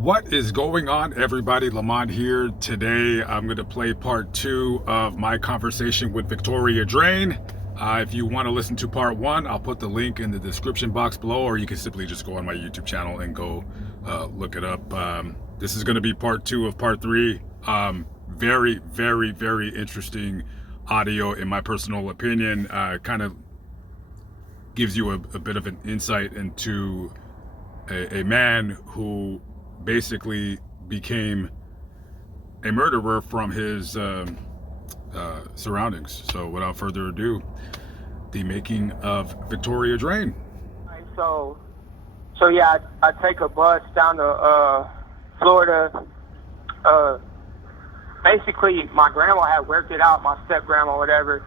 What is going on, everybody? Lamont here. Today, I'm going to play part two of my conversation with Victoria Drain. If you want to listen to part one, I'll put the link in the description box below, or you can simply just go on my YouTube channel and go look it up. This is going to be part two of part three. Very, very, very interesting audio, in my personal opinion. Kind of gives you a bit of an insight into a man who basically became a murderer from his surroundings. So without further ado, the making of Victoria Drain. So yeah, I take a bus down to Florida. Basically, my grandma had worked it out, my step grandma, whatever,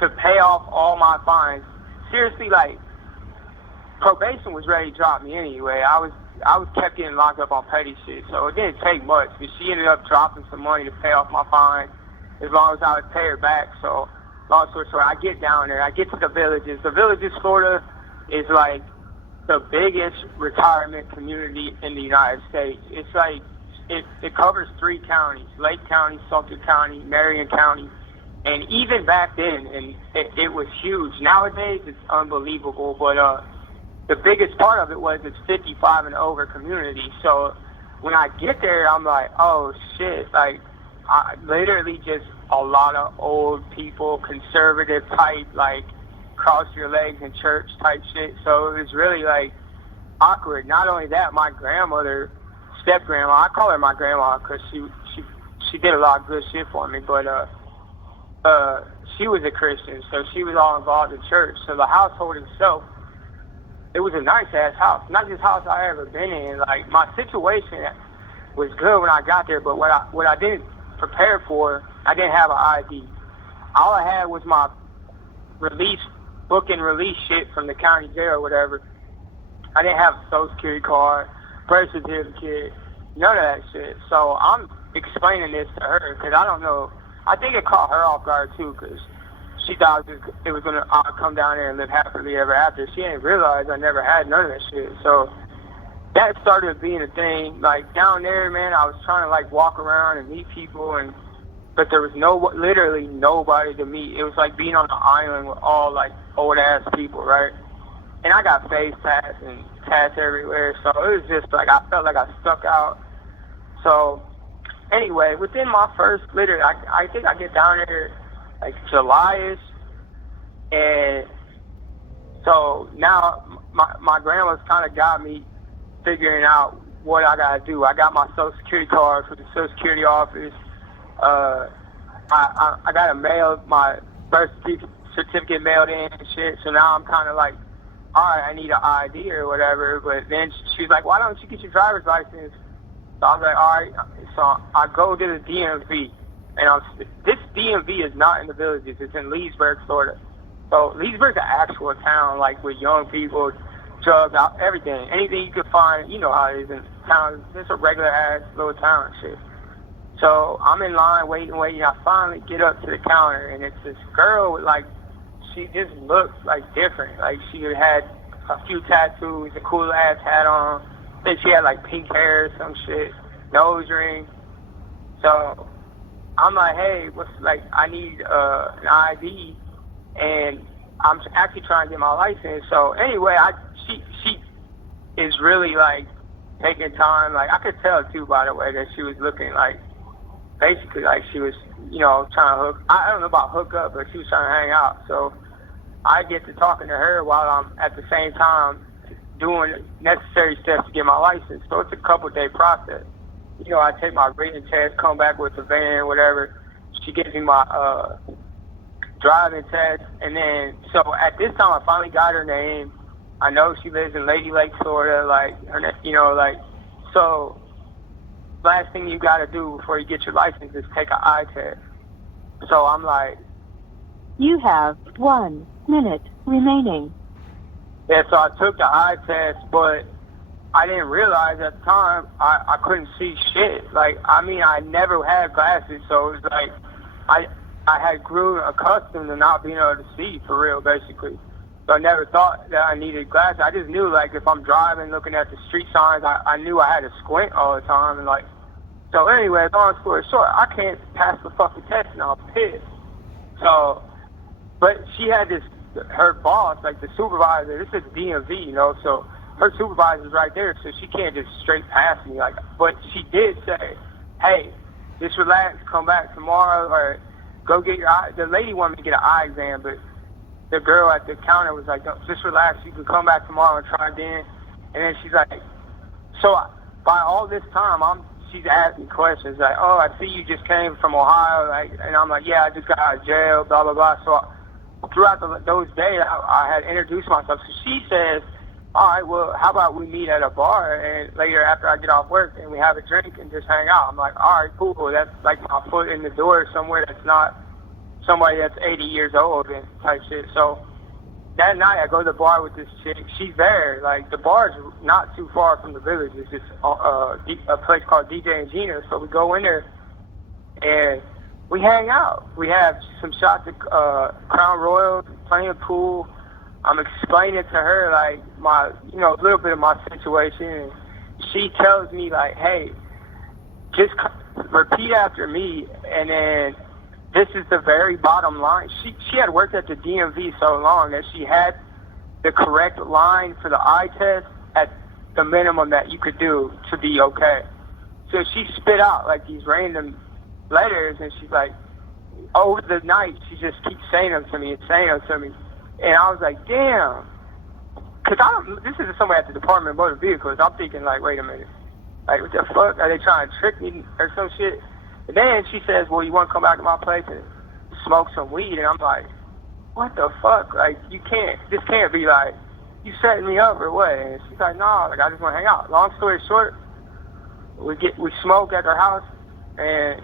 to pay off all my fines. Seriously, like, probation was ready to drop me anyway. I was kept getting locked up on petty shit, so it didn't take much. But she ended up dropping some money to pay off my fine, as long as I would pay her back. So, long story short, I get down there. I get to the Villages. The Villages, Florida, is like the biggest retirement community in the United States. It's like it covers 3 counties: Lake County, Sumter County, Marion County. And even back then, and it was huge. Nowadays, it's unbelievable, but the biggest part of it was it's 55 and over community. So when I get there, I'm like, oh shit, like, I literally just a lot of old people, conservative type, like, cross your legs in church type shit. So it was really, like, awkward. Not only that, my grandmother, step grandma, I call her my grandma because she did a lot of good shit for me, but she was a Christian, so she was all involved in church. So the household itself, it was a nice-ass house. Nicest house I ever been in. Like, my situation was good when I got there, but what I didn't prepare for, I didn't have an ID. All I had was my book and release shit from the county jail or whatever. I didn't have a social security card, birth certificate, none of that shit. So I'm explaining this to her because I don't know. I think it caught her off guard, too, because she thought it was going to come down there and live happily ever after. She didn't realize I never had none of that shit. So that started being a thing. Like, down there, man, I was trying to, like, walk around and meet people, but there was literally nobody to meet. It was like being on an island with all, like, old-ass people, right? And I got face tats and tats everywhere. So it was just, like, I felt like I stuck out. So anyway, within my first, literally, I think I get down there like July-ish, and so now my grandma's kind of got me figuring out what I gotta do. I got my social security card for the social security office. I gotta mail my birth certificate mailed in and shit. So now I'm kind of like, all right, I need an ID or whatever. But then she's like, why don't you get your driver's license? So I was like, all right. So I go to the DMV. And this DMV is not in the Villages. It's in Leesburg, Florida. So Leesburg's an actual town, like, with young people, drugs, everything. Anything you can find, you know how it is in town. It's a regular-ass little town and shit. So I'm in line waiting. I finally get up to the counter, and it's this girl with, like, she just looked, like, different. Like, she had a few tattoos, a cool-ass hat on. Then she had, like, pink hair or some shit, nose ring. So I'm like, hey, I need an ID, and I'm actually trying to get my license. So anyway, she is really, like, taking time. Like, I could tell, too, by the way, that she was looking, like, basically like she was, you know, trying to I don't know about hook up, but she was trying to hang out. So I get to talking to her while I'm at the same time doing necessary steps to get my license. So it's a couple-day process. You know, I take my written test, come back with the van, whatever. She gives me my driving test. And then, so at this time, I finally got her name. I know she lives in Lady Lake, Florida, like, you know, like, so last thing you got to do before you get your license is take an eye test. So I'm like, you have 1 minute remaining. Yeah, so I took the eye test, but I didn't realize at the time I couldn't see shit. Like, I mean, I never had glasses, so it was like I had grew accustomed to not being able to see for real, basically. So I never thought that I needed glasses. I just knew, like, if I'm driving, looking at the street signs, I knew I had to squint all the time. And, like, so anyway, long story short, I can't pass the fucking test, and I'm pissed. So, but she had this, her boss, like the supervisor, this is DMV, you know, so her supervisor's right there, so she can't just straight pass me. Like, but she did say, hey, just relax, come back tomorrow, or go get your eye. The lady wanted me to get an eye exam, but the girl at the counter was like, no, just relax, you can come back tomorrow and try again. And then she's like, so by all this time, she's asking questions like, oh, I see you just came from Ohio, like, and I'm like, yeah, I just got out of jail, blah, blah, blah. So throughout those days, I had introduced myself. So she says, all right, well, how about we meet at a bar and later after I get off work and we have a drink and just hang out. I'm like, all right, cool. That's like my foot in the door somewhere that's not somebody that's 80 years old and type shit. So that night I go to the bar with this chick. She's there. Like, the bar's not too far from the village. It's just a place called DJ and Gina. So we go in there and we hang out. We have some shots of Crown Royal, playing pool. I'm explaining to her, like, my, you know, a little bit of my situation. And she tells me, like, hey, just repeat after me, and then this is the very bottom line. She had worked at the DMV so long that she had the correct line for the eye test at the minimum that you could do to be okay. So she spit out, like, these random letters, and she's like, over the night, she just keeps saying them to me and saying them to me. And I was like, damn. Because this is somebody at the Department of Motor Vehicles. I'm thinking, like, wait a minute. Like, what the fuck? Are they trying to trick me or some shit? And then she says, well, you want to come back to my place and smoke some weed? And I'm like, what the fuck? Like, this can't be like, you setting me up or what? And she's like, no, like, I just want to hang out. Long story short, we smoke at her house and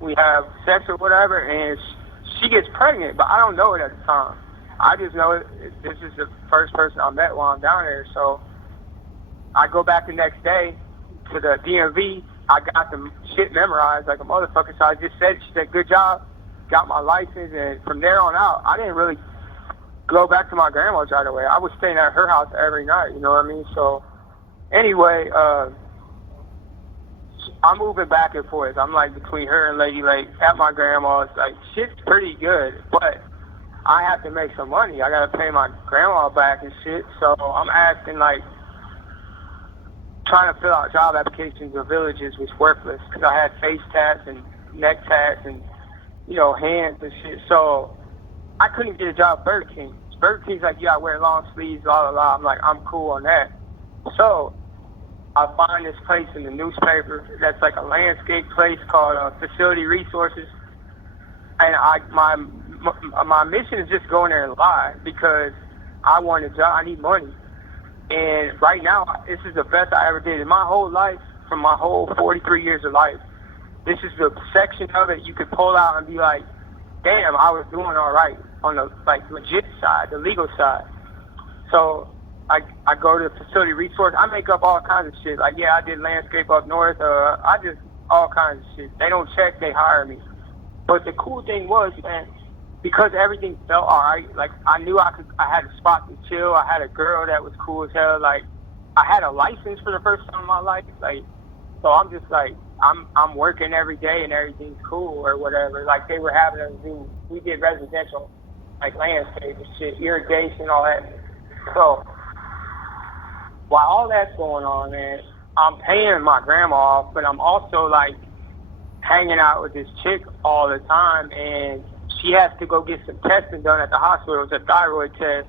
we have sex or whatever, and she gets pregnant, but I don't know it at the time. I just know this is the first person I met while I'm down there. So I go back the next day to the DMV. I got the shit memorized like a motherfucker. So I just said, she said, good job, got my license. And from there on out, I didn't really go back to my grandma's right away. I was staying at her house every night, you know what I mean? So anyway, I'm moving back and forth. I'm like between her and Lady Lake at my grandma's. Like, shit's pretty good, but I have to make some money. I gotta pay my grandma back and shit. So I'm asking, like, trying to fill out job applications in villages was worthless because I had face tats and neck tats and, you know, hands and shit. So I couldn't get a job at Burger King. Burger King's like, you gotta wear long sleeves, blah, blah, blah. I'm like, I'm cool on that. So I find this place in the newspaper that's like a landscape place called Facility Resources. And my mission is just go in there and lie because I want a job. I need money. And right now, this is the best I ever did in my whole life, from my whole 43 years of life. This is the section of it you could pull out and be like, damn, I was doing all right on the, like, legit side, the legal side. So I go to the Facility Resource. I make up all kinds of shit. Like, yeah, I did landscape up north. I just all kinds of shit. They don't check, they hire me. But the cool thing was, man, because everything felt all right, like, I knew I had a spot to chill. I had a girl that was cool as hell. Like, I had a license for the first time in my life. Like, so I'm just like, I'm working every day and everything's cool or whatever. Like, they were having us do, we did residential, like, landscape and shit, irrigation, all that. So while all that's going on, man, I'm paying my grandma off, but I'm also, like, hanging out with this chick all the time, and she has to go get some testing done at the hospital. It's a thyroid test.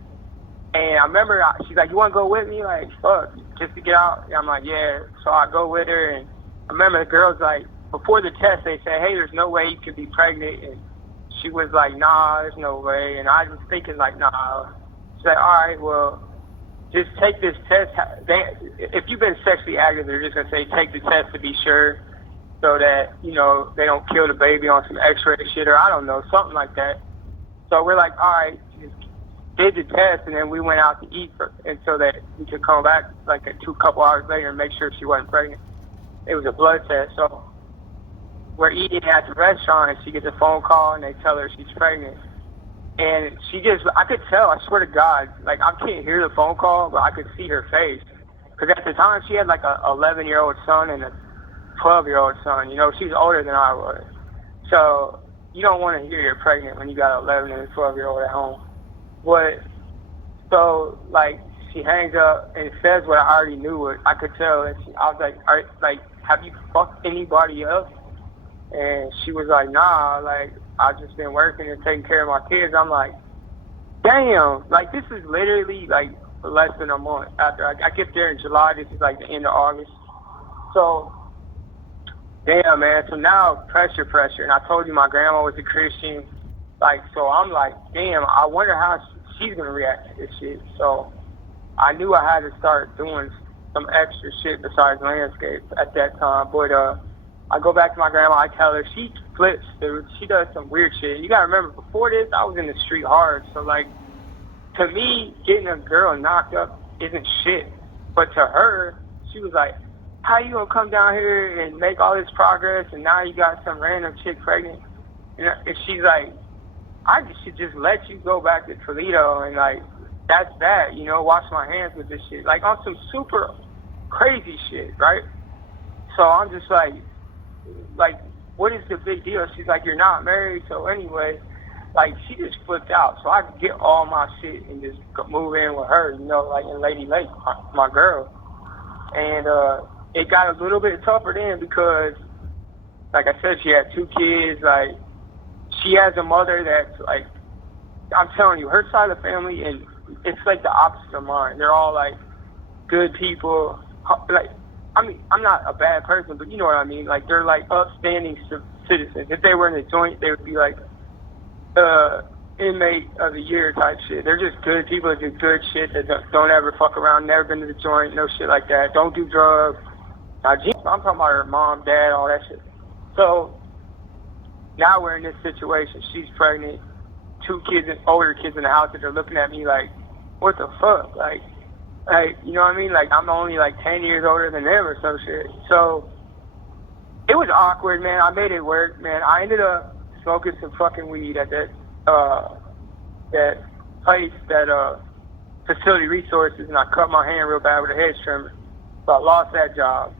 And I remember she's like, you want to go with me? Like, fuck, just to get out? And I'm like, yeah. So I go with her, and I remember the girl's like, before the test, they said, hey, there's no way you could be pregnant. And she was like, nah, there's no way. And I was thinking, like, nah. She's like, all right, well, just take this test. If you've been sexually active, they're just going to say, take the test to be sure, so that, you know, they don't kill the baby on some x-ray shit, or I don't know, something like that. So we're like, all right, just did the test, and then we went out to eat and so that we could come back like a couple hours later and make sure she wasn't pregnant. It was a blood test. So we're eating at the restaurant, and she gets a phone call, and they tell her she's pregnant. And I could tell, I swear to God, like I can't hear the phone call, but I could see her face. Because at the time she had like a 11-year-old son and a 12-year-old son. You know, she's older than I was. So you don't want to hear you're pregnant when you got an 11 and a 12-year-old at home. But so like she hangs up and says what I already knew. What I could tell, and I was like, all right, like, have you fucked anybody else? And she was like, nah, like I've just been working and taking care of my kids. I'm like, damn, like this is literally like less than a month after I get there in July. This is like the end of August. So, damn, man. So now pressure. And I told you my grandma was a Christian. Like, so I'm like, damn, I wonder how she's going to react to this shit. So I knew I had to start doing some extra shit besides landscape at that time. But I go back to my grandma. I tell her, she flips, dude. She does some weird shit. You got to remember, before this, I was in the street hard. So, like, to me, getting a girl knocked up isn't shit. But to her, she was like, how you gonna come down here and make all this progress and now you got some random chick pregnant? And she's like, I should just let you go back to Toledo and like, that's that, you know, wash my hands with this shit. Like on some super crazy shit, right? So I'm just like, what is the big deal? She's like, you're not married, so anyway, like she just flipped out. So I could get all my shit and just move in with her, you know, like in Lady Lake, my girl. And it got a little bit tougher then because, like I said, she had 2 kids. Like, she has a mother that's like, I'm telling you, her side of the family, and it's like the opposite of mine. They're all like good people. Like, I mean, I'm not a bad person, but you know what I mean. Like, they're like upstanding citizens. If they were in the joint, they would be like inmate of the year type shit. They're just good people that do good shit that don't ever fuck around, never been to the joint, no shit like that. Don't do drugs. I'm talking about her mom, dad, all that shit. So now we're in this situation. She's pregnant, 2 kids, older kids in the house that are looking at me like, what the fuck? Like, you know what I mean? Like, I'm only like 10 years older than them or some shit. So it was awkward, man. I made it work, man. I ended up smoking some fucking weed at that place, that facility resources, and I cut my hand real bad with a hedge trimmer. So I lost that job.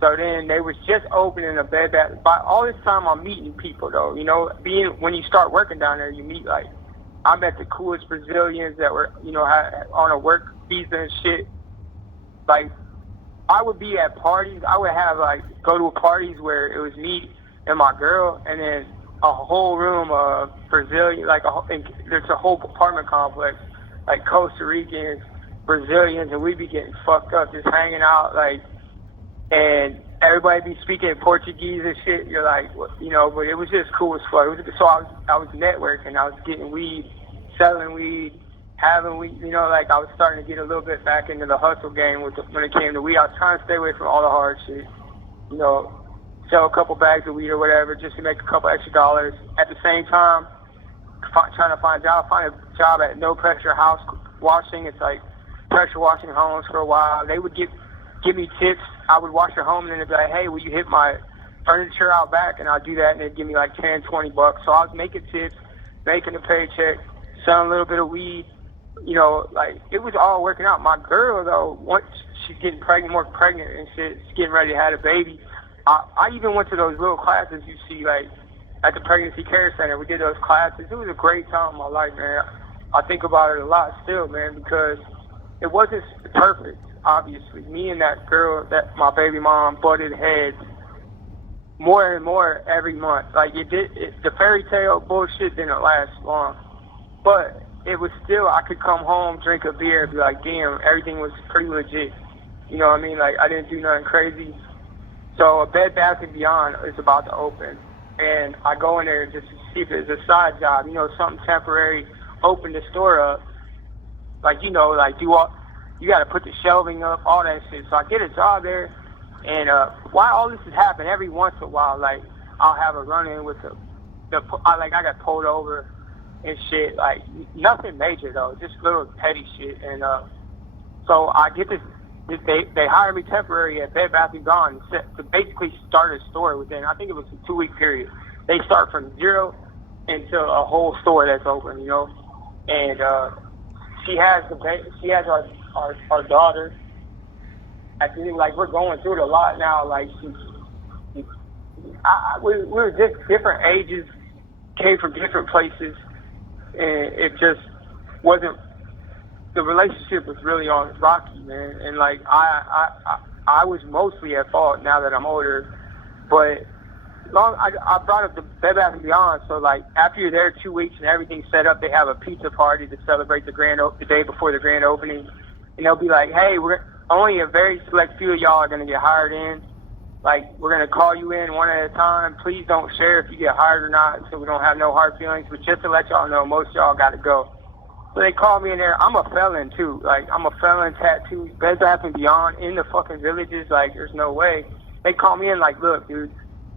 So then they was just opening a Bed Bath. By all this time, I'm meeting people though. You know, when you start working down there, you meet like, I met the coolest Brazilians that were, you know, on a work visa and shit. Like, I would be at parties. I would have like go to parties where it was me and my girl, and then a whole room of Brazilian, like there's a whole apartment complex, like Costa Ricans, Brazilians, and we'd be getting fucked up, just hanging out, like. And everybody be speaking Portuguese and shit. You're like, you know, but it was just cool as fuck. So I was networking. I was getting weed, selling weed, having weed. You know, like I was starting to get a little bit back into the hustle game when it came to weed. I was trying to stay away from all the hard shit. You know, sell a couple bags of weed or whatever just to make a couple extra dollars. At the same time, trying to find a job at No Pressure House Washing. It's like pressure washing homes for a while. They would give me tips. I would wash their home, and then they'd be like, hey, will you hit my furniture out back? And I'd do that, and they'd give me like $10, $20. So I was making tips, making a paycheck, selling a little bit of weed. You know, like, it was all working out. My girl, though, once she's getting more pregnant and shit, she's getting ready to have a baby, I even went to those little classes you see, like, at the Pregnancy Care Center. We did those classes. It was a great time in my life, man. I think about it a lot still, man, because it wasn't perfect. Obviously, me and that girl, that my baby mom, butted heads more and more every month. Like the fairy tale bullshit didn't last long, but it was still, I could come home, drink a beer, and be like, damn, everything was pretty legit. You know what I mean? Like, I didn't do nothing crazy. So a Bed Bath & Beyond is about to open, and I go in there just to see if it's a side job, you know, something temporary, open the store up. Like, you know, like you got to put the shelving up, all that shit. So I get a job there, and while all this is happening, every once in a while, like, I'll have a run-in with I got pulled over and shit. Like, nothing major, though, just little petty shit. And so I get this, they hired me temporary at Bed Bath & Beyond to basically start a store within, I think it was a 2-week period. They start from zero into a whole store that's open, you know. And she has our daughter. I think like we're going through it a lot now. Like we were just different ages, came from different places, and it just wasn't. The relationship was really on rocky, man. And like I was mostly at fault now that I'm older, but I brought up the Bed Bath and Beyond. So like after you're there 2 weeks and everything's set up, they have a pizza party to celebrate the day before the grand opening, and they'll be like, hey, we're only a very select few of y'all are gonna get hired in. Like we're gonna call you in one at a time. Please don't share if you get hired or not, so we don't have no hard feelings. But just to let y'all know, most of y'all got to go. So they called me in there. I'm a felon too. Like I'm a felon, tattoos, Bed Bath and Beyond in the fucking villages. Like there's no way. They call me in like, look, dude,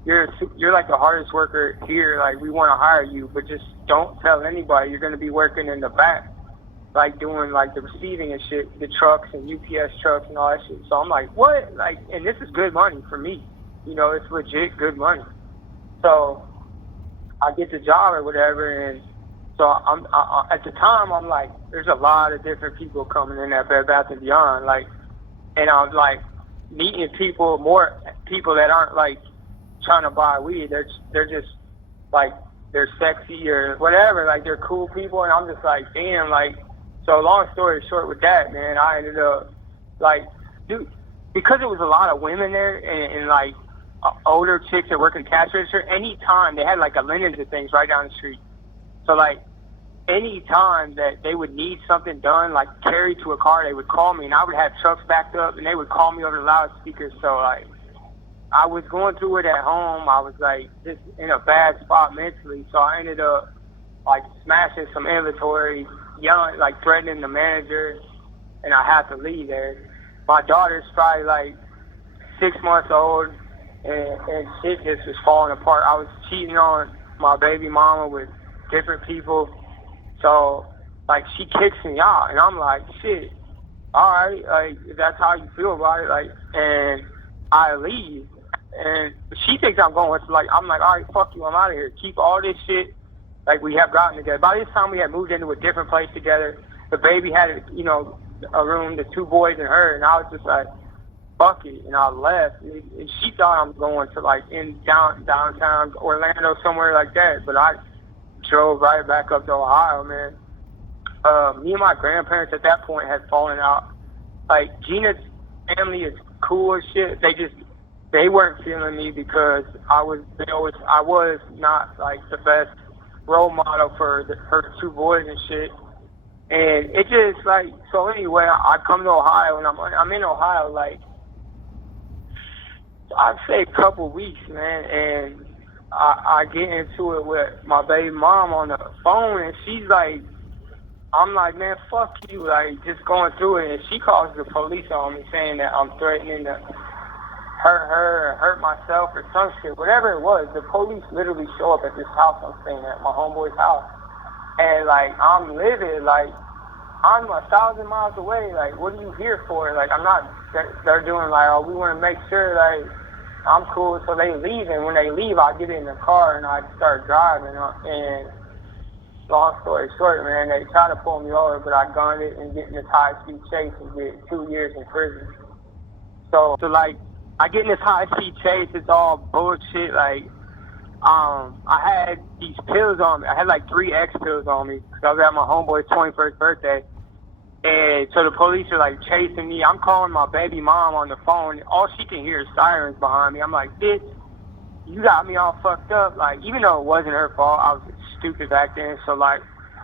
you're like the hardest worker here. Like we want to hire you, but just don't tell anybody. You're gonna be working in the back, like doing like the receiving and shit, the trucks and UPS trucks and all that shit. So I'm like, what? Like, and this is good money for me. You know, it's legit good money. So I get the job or whatever, and so I at the time I'm like, there's a lot of different people coming in at Bed Bath and Beyond, like, and I'm like meeting more people that aren't like trying to buy weed. They're just like they're sexy or whatever, like they're cool people, and I'm just like, damn, like. So long story short with that, man, I ended up like, dude, because it was a lot of women there and like older chicks that work in cash register. Anytime they had like a Linens and things right down the street. So like any time that they would need something done, like carried to a car, they would call me, and I would have trucks backed up, and they would call me over the loudspeakers. So like I was going through it at home. I was like just in a bad spot mentally. So I ended up like smashing some inventory, yelling, like threatening the manager, and I had to leave there. My daughter's probably like 6 months old, and shit just was falling apart. I was cheating on my baby mama with different people. So, like, she kicks me out, and I'm like, shit, all right, like, if that's how you feel about it, like, and I leave. And she thinks I'm going, so, like, I'm like, all right, fuck you, I'm out of here. Keep all this shit. Like, we have gotten together. By this time, we had moved into a different place together. The baby had, you know, a room, the 2 boys and her, and I was just like, fuck it, and I left. And she thought I'm going to, like, in downtown Orlando, somewhere like that, but I drove right back up to Ohio, man. Me and my grandparents at that point had fallen out. Like, Gina's family is cool as shit. They weren't feeling me because I was not, like, the best role model for her 2 boys and shit. And it just like, so anyway, I come to Ohio, and I'm in Ohio like I'd say a couple weeks, man, and I get into it with my baby mom on the phone, and she's like, I'm like, man, fuck you, like just going through it, and she calls the police on me saying that I'm threatening to hurt her or hurt myself or some shit, whatever it was. The police literally show up at this house I'm staying at, my homeboy's house. And like, I'm livid, like, I'm 1,000 miles away, like, what are you here for? Like, I'm not, they're doing like, oh, we want to make sure, like, I'm cool, so they leave, and when they leave, I get in the car and I start driving, and long story short, man, they try to pull me over, but I gunned it and get in this high-speed chase and get 2 years in prison. So like, I get in this high-speed chase, it's all bullshit, like, I had these pills on me. I had like 3 X pills on me because I was at my homeboy's 21st birthday. And so the police are like chasing me. I'm calling my baby mom on the phone. All she can hear is sirens behind me. I'm like, bitch, you got me all fucked up. Like, even though it wasn't her fault, I was stupid back then. So like,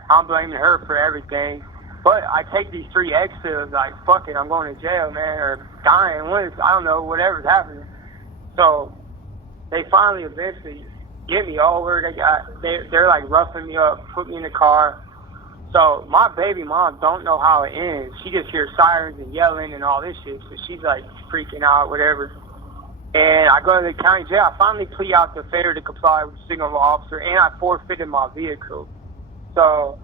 I'm blaming her for everything. But I take these 3 X pills, like, fuck it, I'm going to jail, man, or dying. I don't know, whatever's happening. So they finally eventually get me over. They're like roughing me up, put me in the car. So my baby mom don't know how it ends. She just hears sirens and yelling and all this shit. So she's like freaking out, whatever. And I go to the county jail. I finally plea out the failure to comply with the signal officer, and I forfeited my vehicle. So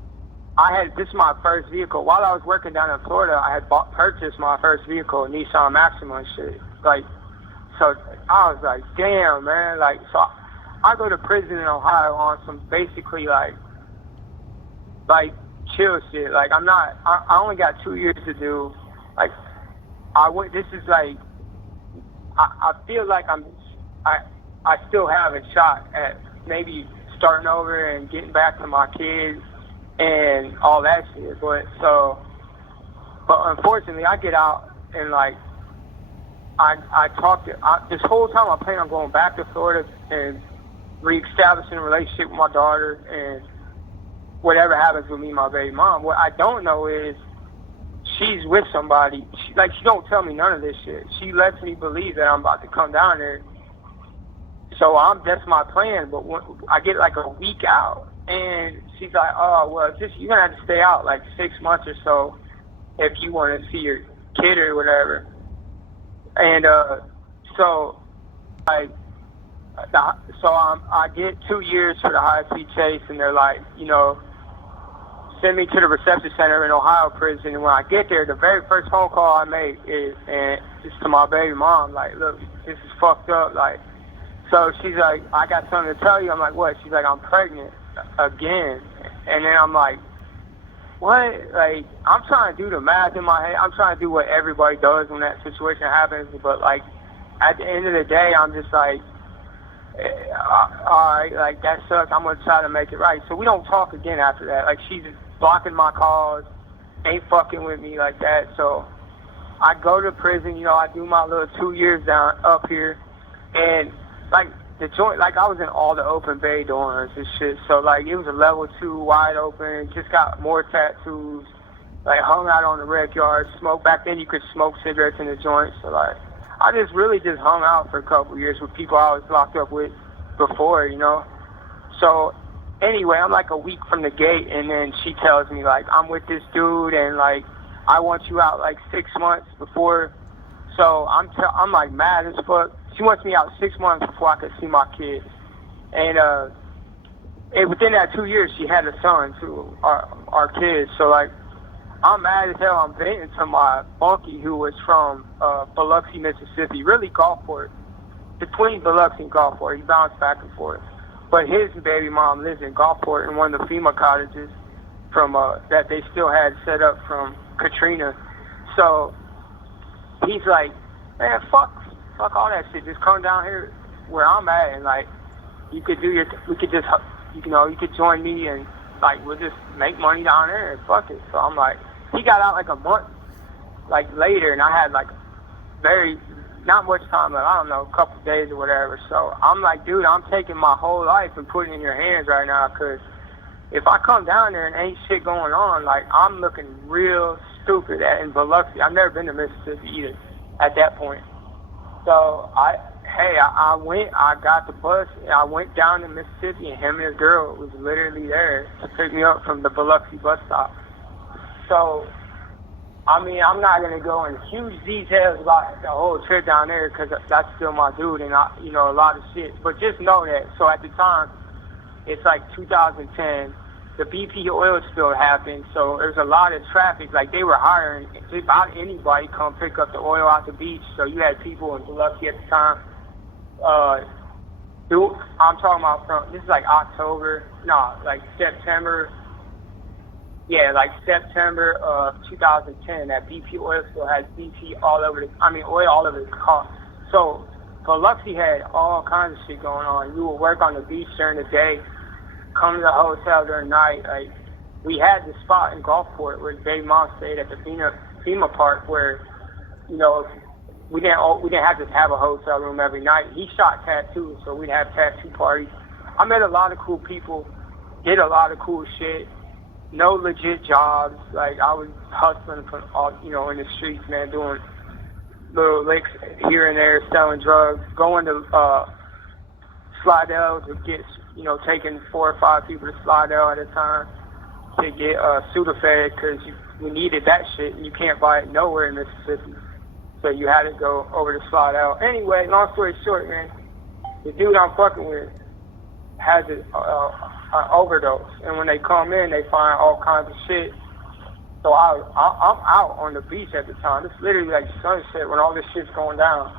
this is my first vehicle. While I was working down in Florida, I had purchased my first vehicle, a Nissan Maxima and shit. Like, so I was like, damn, man. Like, so I go to prison in Ohio on some basically like chill shit. Like I only got 2 years to do. Like this is like, I feel like I still have a shot at maybe starting over and getting back to my kids and all that shit. But unfortunately I get out and like, this whole time I plan on going back to Florida and reestablishing a relationship with my daughter and whatever happens with me and my baby mom. What I don't know is she's with somebody. She don't tell me none of this shit. She lets me believe that I'm about to come down there. So that's my plan. But when I get like a week out and she's like, oh, well, you're going to have to stay out like 6 months or so if you want to see your kid or whatever. And I get 2 years for the high-speed chase, and they're like, send me to the reception center in Ohio prison. And when I get there, the very first phone call I make is to my baby mom, like, look, this is fucked up. Like, so she's like, I got something to tell you. I'm like, what? She's like, I'm pregnant again. And then I'm like, what? Like, I'm trying to do the math in my head. I'm trying to do what everybody does when that situation happens. But, like, at the end of the day, I'm just like, all right, like, that sucks. I'm going to try to make it right. So we don't talk again after that. Like, she's blocking my calls, ain't fucking with me like that. So I go to prison, I do my little 2 years down up here. And, like, the joint, like, I was in all the open bay dorms and shit. So, like, it was a level 2 wide open, just got more tattoos, like, hung out on the rec yard, smoked. Back then you could smoke cigarettes in the joint. So, like, I just really just hung out for a couple of years with people I was locked up with before, So, anyway, I'm like a week from the gate, and then she tells me, like, I'm with this dude, and, like, I want you out, like, 6 months before. So I'm like mad as fuck. She wants me out 6 months before I could see my kids. And within that 2 years, she had a son to our kids. So, like, I'm mad as hell. I'm venting to my bunkie who was from Biloxi, Mississippi, really Gulfport, between Biloxi and Gulfport. He bounced back and forth. But his baby mom lives in Gulfport in one of the FEMA cottages from that they still had set up from Katrina. So he's like, man, fuck all that shit. Just come down here where I'm at, and like, you could join me, and like, we'll just make money down there and fuck it. So I'm like, he got out like a month like later, and I had like not much time left. I don't know, a couple of days or whatever. So I'm like, dude, I'm taking my whole life and putting it in your hands right now, because if I come down there and ain't shit going on, like, I'm looking real stupid in Biloxi. I've never been to Mississippi either at that point. So I got the bus, and I went down to Mississippi, and him and his girl was literally there to pick me up from the Biloxi bus stop. So, I mean, I'm not going to go into huge details about the whole trip down there, because that's still my dude, and a lot of shit. But just know that, so at the time, it's like 2010, the BP oil spill happened, so there's a lot of traffic. Like, they were hiring just about anybody come pick up the oil out the beach. So you had people in Biloxi at the time. I'm talking about this is like September. Yeah, like September of 2010, that BP oil spill had BP all over oil all over the car. So Biloxi had all kinds of shit going on. You would work on the beach during the day, come to the hotel during the night. Like, we had this spot in Gulfport where baby mom stayed at the FEMA park, where, we didn't have to have a hotel room every night. He shot tattoos, so we'd have tattoo parties. I met a lot of cool people, did a lot of cool shit. No legit jobs. Like, I was hustling from in the streets, man, doing little licks here and there, selling drugs, going to Slidell to get, taking 4 or 5 people to Slidell at a time to get Sudafed, because we needed that shit, and you can't buy it nowhere in Mississippi. So you had to go over to Slidell. Anyway, long story short, man, the dude I'm fucking with has an overdose, and when they come in, they find all kinds of shit. So I'm out on the beach at the time. It's literally like sunset when all this shit's going down.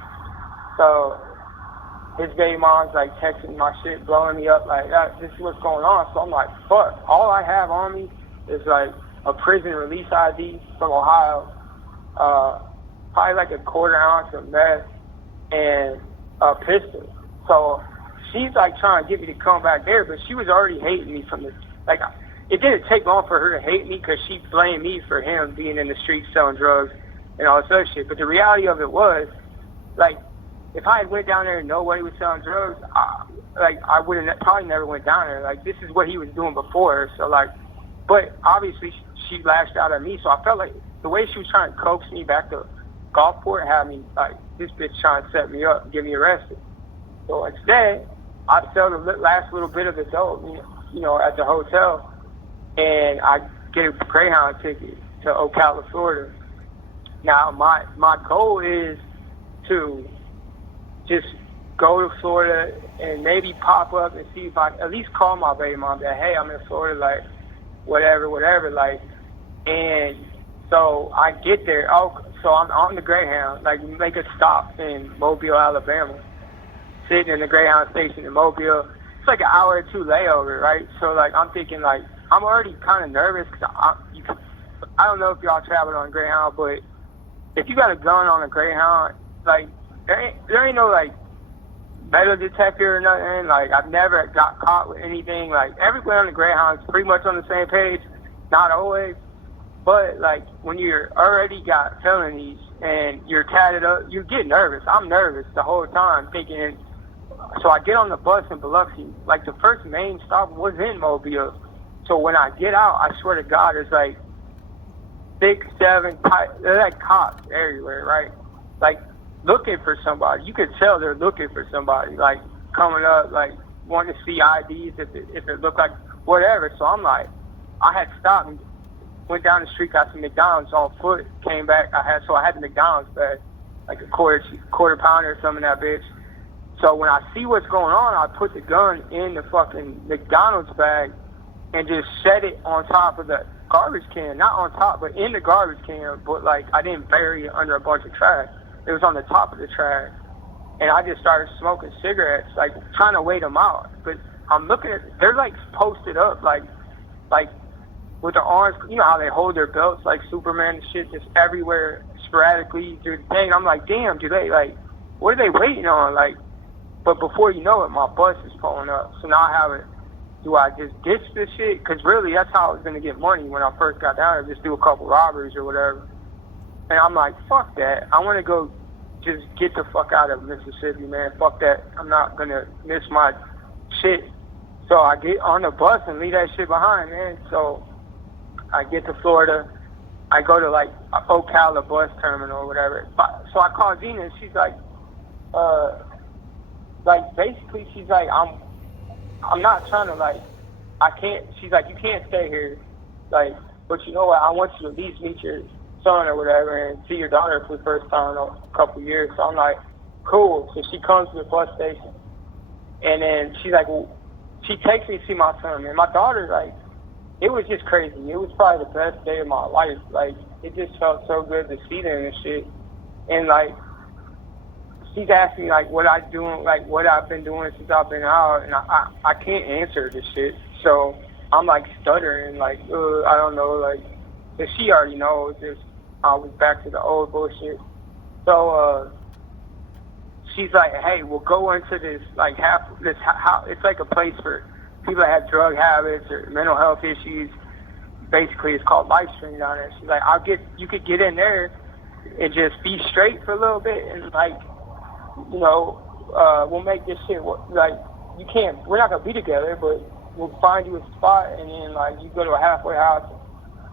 So his baby mom's like texting my shit, blowing me up like this is what's going on. So I'm like, fuck. All I have on me is like a prison release ID from Ohio, probably like a quarter ounce of meth and a pistol. So she's like trying to get me to come back there, but she was already hating me from the like. It didn't take long for her to hate me because she blamed me for him being in the streets selling drugs and all this other shit. But the reality of it was, like, if I had went down there and nobody was selling drugs, I would have probably never went down there. Like, this is what he was doing before. So, like, but obviously she lashed out at me. So I felt like the way she was trying to coax me back to Gulfport had me, like, this bitch trying to set me up and get me arrested. So instead, I sell the last little bit of the dope, you know, at the hotel. And I get a Greyhound ticket to Ocala, Florida. Now, my goal is to just go to Florida and maybe pop up and see if I at least call my baby mom that, hey, I'm in Florida, like, whatever, like, and so I get there. So I'm on the Greyhound, like, make a stop in Mobile, Alabama, sitting in the Greyhound station in Mobile. It's like an hour or two layover, right? So, like, I'm thinking, like, I'm already kind of nervous because I don't know if y'all traveled on Greyhound, but if you got a gun on a Greyhound, like, there ain't no, like, metal detector or nothing. Like, I've never got caught with anything. Like, everyone on the Greyhound is pretty much on the same page. Not always. But, like, when you're already got felonies and you're tatted up, you get nervous. I'm nervous the whole time thinking. So I get on the bus in Biloxi. Like, the first main stop was in Mobile. So when I get out, I swear to God, there's like 6, 7, they're like cops everywhere, right? Like, looking for somebody. You could tell they're looking for somebody, like, coming up, like, wanting to see IDs if it looked like whatever. So I'm like, I had stopped and went down the street, got some McDonald's on foot, came back. I had the McDonald's bag, like a quarter pounder or something, that bitch. So when I see what's going on, I put the gun in the fucking McDonald's bag and just set it on top of the garbage can. Not on top, but in the garbage can. But, like, I didn't bury it under a bunch of trash. It was on the top of the trash. And I just started smoking cigarettes, like, trying to wait them out. But I'm looking at, they're, like, posted up, like with their arms, you know how they hold their belts, like Superman and shit, just everywhere, sporadically through the thing. I'm like, damn, do they, like, what are they waiting on? Like, but before you know it, my bus is pulling up. So now I have it. Do I just ditch this shit? Because really, that's how I was going to get money when I first got down there, just do a couple robberies or whatever. And I'm like, fuck that. I want to go just get the fuck out of Mississippi, man. Fuck that. I'm not going to miss my shit. So I get on the bus and leave that shit behind, man. So I get to Florida. I go to, like, Ocala bus terminal or whatever. So I call Gina, and she's like, basically, she's like, I'm not trying to, like, I can't, she's like, you can't stay here, like, but you know what, I want you to at least meet your son or whatever and see your daughter for the first time in a couple of years. So I'm like, cool. So she comes to the bus station, and then she's like, well, she takes me to see my son, man. My daughter, like, it was just crazy. It was probably the best day of my life. Like, it just felt so good to see them and shit. And, like, she's asking me, like, what I've been doing since I've been out, and I can't answer this shit. So I'm, like, stuttering, like, I don't know, like, but she already knows. Just I was back to the old bullshit. So she's like, hey, we'll go into this, like, it's like a place for people that have drug habits or mental health issues. Basically, it's called Lifestream down there. She's like, you could get in there and just be straight for a little bit, and, like, you know, we'll make this shit, like, we're not going to be together, but we'll find you a spot, and then, like, you go to a halfway house,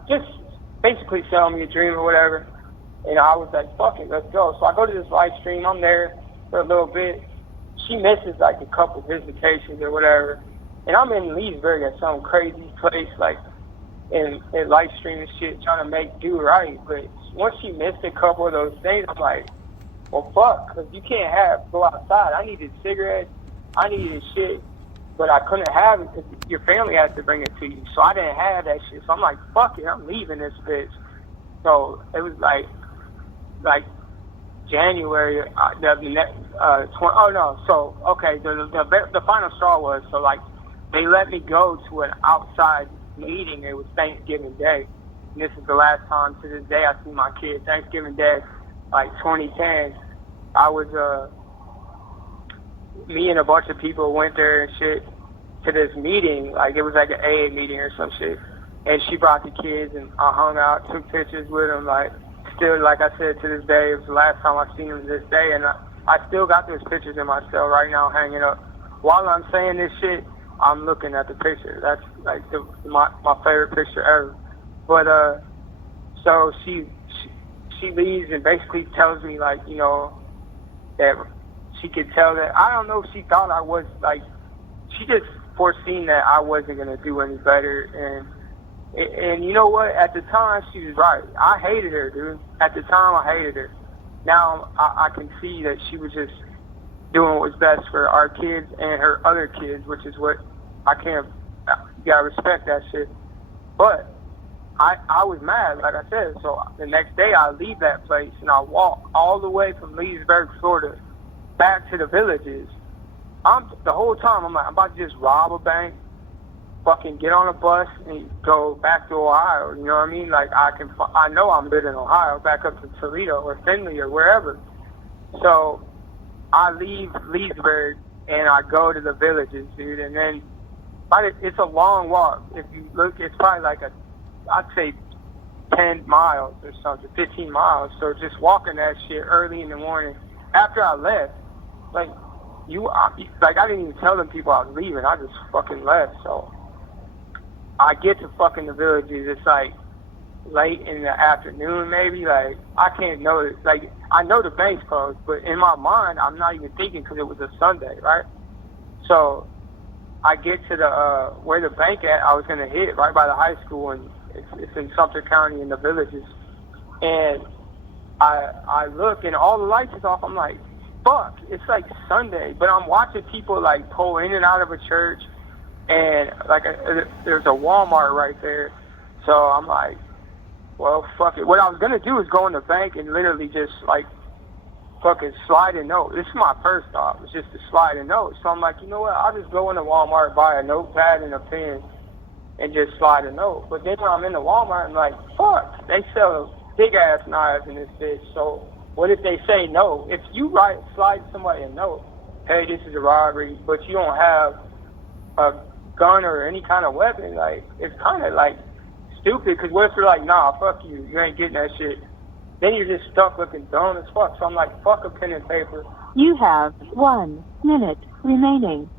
just basically sell me a dream or whatever. And I was like, fuck it, let's go. So I go to this live stream, I'm there for a little bit. She misses, like, a couple visitations or whatever. And I'm in Leesburg at some crazy place, like, in live stream and shit, trying to do right. But once she missed a couple of those things, I'm like, well, fuck, because you can't go outside. I needed cigarettes, I needed shit, but I couldn't have it because your family has to bring it to you. So I didn't have that shit. So I'm like, fuck it, I'm leaving this bitch. So it was like January the next oh no, so okay, the final straw was, so like they let me go to an outside meeting. It was Thanksgiving Day, and this is the last time to this day I see my kid. Thanksgiving Day, like 2010, I was me and a bunch of people went there and shit to this meeting. Like it was like an AA meeting or some shit, and she brought the kids, and I hung out, took pictures with them. Like still, like I said, to this day, it was the last time I've seen them this day, and I still got those pictures in my cell right now hanging up. While I'm saying this shit, I'm looking at the picture. That's like my favorite picture ever. But so she leaves and basically tells me, like, you know, that she could tell that, I don't know if she thought I was, like, she just foreseen that I wasn't gonna do any better. And you know what? At the time, she was right. I hated her, dude. At the time, I hated her. Now I can see that she was just doing what was best for our kids and her other kids, which is what I can't. You gotta respect that shit. But I was mad, like I said. So the next day, I leave that place and I walk all the way from Leesburg, Florida, back to the Villages. The whole time I'm like, I'm about to just rob a bank, fucking get on a bus and go back to Ohio. You know what I mean? Like I know I'm good in Ohio, back up to Toledo or Findlay or wherever. So I leave Leesburg and I go to the Villages, dude. And then it's a long walk. If you look, it's probably like I'd say 10 miles or something, 15 miles. So just walking that shit early in the morning. After I left, like I didn't even tell them people I was leaving. I just fucking left. So I get to fucking the Villages. It's like late in the afternoon, maybe. Like I can't know it. Like I know the bank's closed, but in my mind, I'm not even thinking because it was a Sunday, right? So I get to the where the bank at. I was gonna hit right by the high school, and it's in Sumter County in the Villages. And I look, and all the lights is off. I'm like, fuck, it's like Sunday, but I'm watching people like pull in and out of a church, and like there's a Walmart right there. So I'm like, well, fuck it. What I was gonna do is go in the bank and literally just like fucking slide a note. This is my first thought, was just to slide a note. So I'm like, you know what? I'll just go into Walmart, buy a notepad and a pen, and just slide a note. But then when I'm in the Walmart, I'm like, fuck, they sell big ass knives in this bitch. So what if they say no? If you slide somebody a note, hey, this is a robbery, but you don't have a gun or any kind of weapon, like, it's kind of like stupid, because what if you're like, nah, fuck you, you ain't getting that shit? Then you're just stuck looking dumb as fuck. So I'm like, fuck a pen and paper. You have 1 minute remaining.